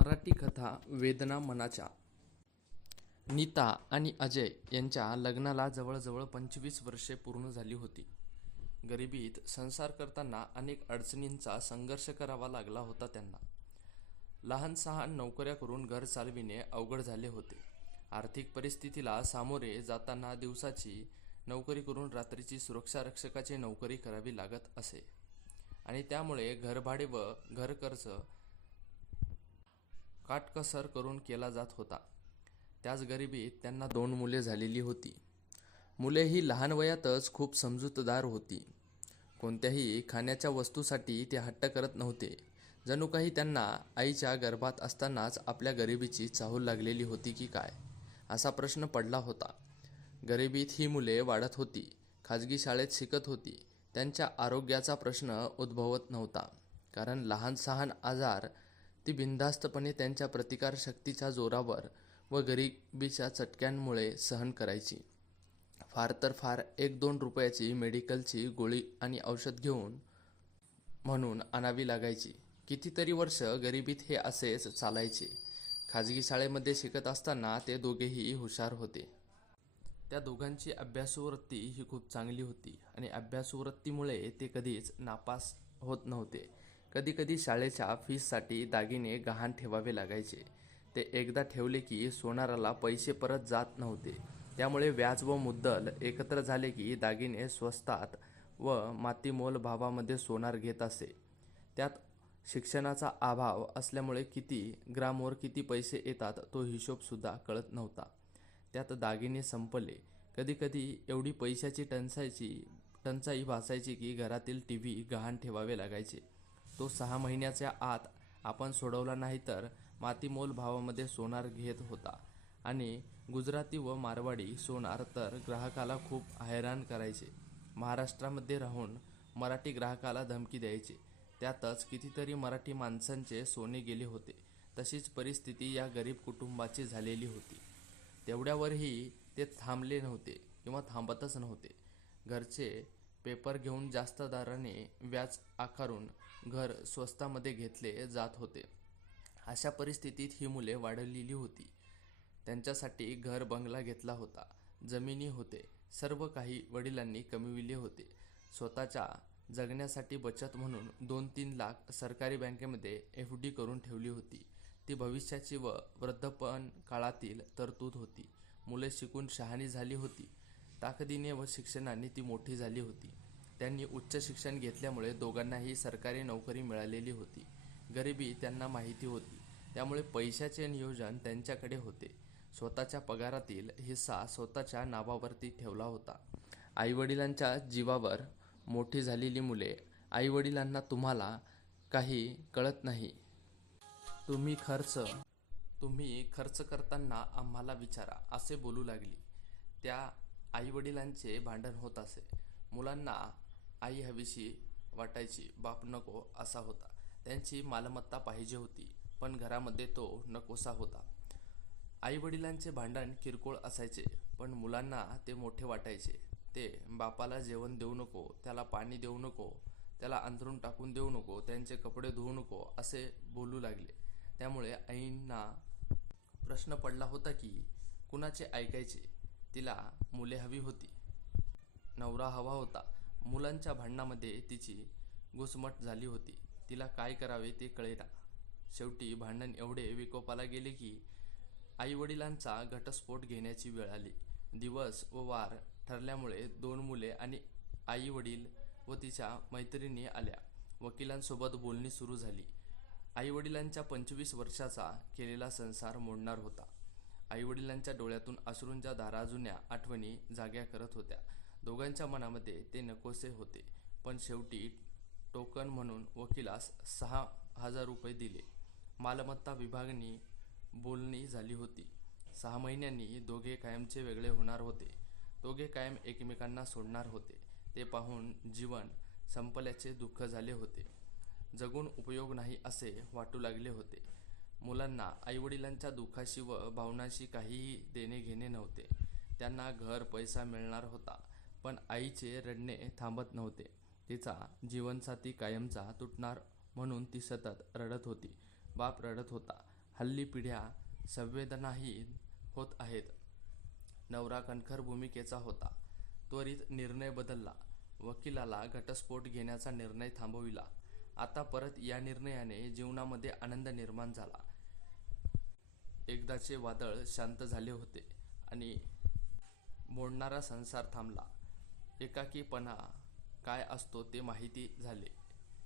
मराठी कथा वेदना मनाच्या. नीता आणि अजय यांच्या लग्नाला जवळजवळ 25 वर्षे पूर्ण झाली होती. गरिबीत संसार करताना अनेक अडचणींचा संघर्ष करावा लागला होता त्यांना. लहान सहान नोकऱ्या करून घर चालविणे अवघड झाले होते. आर्थिक परिस्थितीला सामोरे जाताना दिवसाची नोकरी करून रात्रीची सुरक्षा रक्षकाची नोकरी करावी लागत असे आणि त्यामुळे घरभाडे व घरकर्ज काटकसर करून केला जात होता. त्याच गरिबीत त्यांना 2 मुले झालेली होती. मुले ही लहान वयातच खूप समजूतदार होती. कोणत्याही खाण्याच्या वस्तूसाठी ते हट्ट करत नव्हते. जणू काही त्यांना आईच्या गर्भात असतानाच आपल्या गरिबीची चाहूल लागलेली होती की काय, असा प्रश्न पडला होता. गरिबीत ही मुले वाढत होती, खाजगी शाळेत शिकत होती. त्यांच्या आरोग्याचा प्रश्न उद्भवत नव्हता, कारण लहान सहान आजार ती बिनधास्तपणे त्यांच्या प्रतिकारशक्तीच्या जोरावर व गरिबीच्या चटक्यांमुळे सहन करायची. फार तर फार 1-2 रुपयाची मेडिकलची गोळी आणि औषध घेऊन म्हणून आणावी लागायची. कितीतरी वर्ष गरिबीत हे असेच चालायचे. खाजगी शाळेमध्ये शिकत असताना ते दोघेही हुशार होते. त्या दोघांची अभ्यासवृत्ती ही खूप चांगली होती आणि अभ्यासवृत्तीमुळे ते कधीच नापास होत नव्हते. कधीकधी शाळेच्या फीससाठी दागिने गहाण ठेवावे लागायचे. ते एकदा ठेवले की सोनाराला पैसे परत जात नव्हते. त्यामुळे व्याज व मुद्दल एकत्र झाले की दागिने स्वस्तात व मातीमोल भावामध्ये सोनार घेत असे. त्यात शिक्षणाचा अभाव असल्यामुळे किती ग्रामवर किती पैसे येतात तो हिशोबसुद्धा कळत नव्हता. त्यात दागिने संपले. कधीकधी एवढी पैशाची टंचाई भासायची की घरातील टीव्ही गहाण ठेवावे लागायचे. तो 6 महिन्याच्या आत आपण सोडवला नाही तर मातीमोल भावामध्ये सोनार घेत होता आणि गुजराती व मारवाडी सोनार तर ग्राहकाला खूप हैराण करायचे. महाराष्ट्रामध्ये राहून मराठी ग्राहकाला धमकी द्यायचे. त्यातच कितीतरी मराठी माणसांचे सोने गेले होते. तशीच परिस्थिती या गरीब कुटुंबाची झालेली होती. तेवढ्यावरही ते थांबले नव्हते किंवा थांबतच नव्हते. घरचे पेपर घेऊन जास्त दराने व्याज आकारून घर स्वस्तामध्ये घेतले जात होते. अशा परिस्थितीत ही मुले वाढलेली होती. त्यांच्यासाठी घर बंगला घेतला होता, जमिनी होते, सर्व काही वडिलांनी कमविले होते. स्वतःच्या जगण्यासाठी बचत म्हणून 2-3 लाख सरकारी बँकेमध्ये FD करून ठेवली होती. ती भविष्याची व वृद्धपण काळातील तरतूद होती. मुले शिकून शहाणी झाली होती. ताकदीने व शिक्षणाने ती मोठी झाली होती. त्यांनी उच्च शिक्षण घेतल्यामुळे दोघांनाही सरकारी नोकरी मिळालेली होती. गरिबी त्यांना माहिती होती, त्यामुळे पैशाचे नियोजन त्यांच्याकडे होते. स्वतःच्या पगारातील हिस्सा स्वतःच्या नावावरती ठेवला होता. आईवडिलांच्या जीवावर मोठी झालेली मुले आईवडिलांना तुम्हाला काही कळत नाही. तुम्ही खर्च करताना आम्हाला विचारा, असे बोलू लागली. त्या आईवडिलांचे भांडण होत असे. मुलांना आई हवीशी वाटायची, बाप नको असा होता. त्यांची मालमत्ता पाहिजे होती, पण घरामध्ये तो नकोसा होता. आईवडिलांचे भांडण किरकोळ असायचे, पण मुलांना ते मोठे वाटायचे. ते बापाला जेवण देऊ नको, त्याला पाणी देऊ नको, त्याला अंथरूण टाकून देऊ नको, त्यांचे कपडे धुवू नको असे बोलू लागले. त्यामुळे आईंना प्रश्न पडला होता की कुणाचे ऐकायचे. तिला मुले हवी होती, नवरा हवा होता. मुलांच्या भांडणामध्ये तिची घुसमट झाली होती. तिला काय करावे ते कळेना. शेवटी भांडण एवढे विकोपाला गेले की आईवडिलांचा घटस्फोट घेण्याची वेळ आली. दिवस व वार ठरल्यामुळे 2 मुले आणि आईवडील व तिच्या मैत्रिणी आल्या. वकिलांसोबत बोलणी सुरू झाली. आईवडिलांच्या 25 वर्षाचा केलेला संसार मोडणार होता. आईवडिलांच्या डोळ्यातून अश्रूंच्या धारा जुन्या आठवणी जाग्या करत होत्या. दोघांच्या मनामध्ये ते नकोसे होते, पण शेवटी टोकन म्हणून वकिलास 6,000 रुपये दिले. मालमत्ता विभागणी बोलणी झाली होती. 6 महिन्यांनी दोघे कायमचे वेगळे होणार होते. दोघे कायम एकमेकांना सोडणार होते. ते पाहून जीवन संपल्याचे दुःख झाले होते. जगून उपयोग नाही असे वाटू लागले होते. मुलांना आईवडिलांच्या दुःखाशी व भावनांशी काहीही देणे घेणे नव्हते. त्यांना घर पैसा मिळणार होता, पण आईचे रडणे थांबत नव्हते. तिचा जीवनसाथी कायमचा तुटणार म्हणून ती सतत रडत होती. बाप रडत होता. हल्ली पिढ्या संवेदनाहीन होत आहेत. नवरा कणखर भूमिकेचा होता. त्वरित निर्णय बदलला. वकिलाला घटस्फोट घेण्याचा निर्णय थांबविला. आता परत या निर्णयाने जीवनामध्ये आनंद निर्माण झाला. एकदाचे वादळ शांत झाले होते आणि मोडणारा संसार थांबला. एकाकीपणा काय असतो ते माहिती झाले.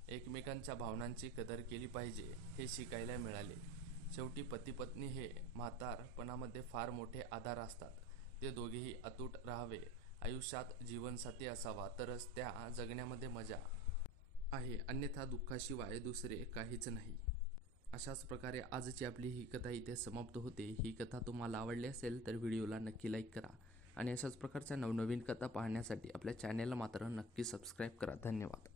एकमेकांच्या भावनांची कदर केली पाहिजे हे शिकायला मिळाले. शेवटी पती-पत्नी हे म्हातारपणामध्ये फार मोठे आधार असतात. ते दोघेही अतूट राहावे. आयुष्यात जीवनसाथी असावा तरच त्या जगण्यामध्ये मजा आहे, अन्यथा दुःखाशिवाय दुसरे काहीच नाही. अशाच प्रकारे आजची आपली ही कथा इथे समाप्त होते. ही कथा तुम्हाला आवडली असेल तर व्हिडिओला नक्की लाईक करा आणि अशाच प्रकारच्या नवनवीन कथा पाहण्यासाठी आपल्या चॅनेलला मात्र नक्की सबस्क्राईब करा. धन्यवाद.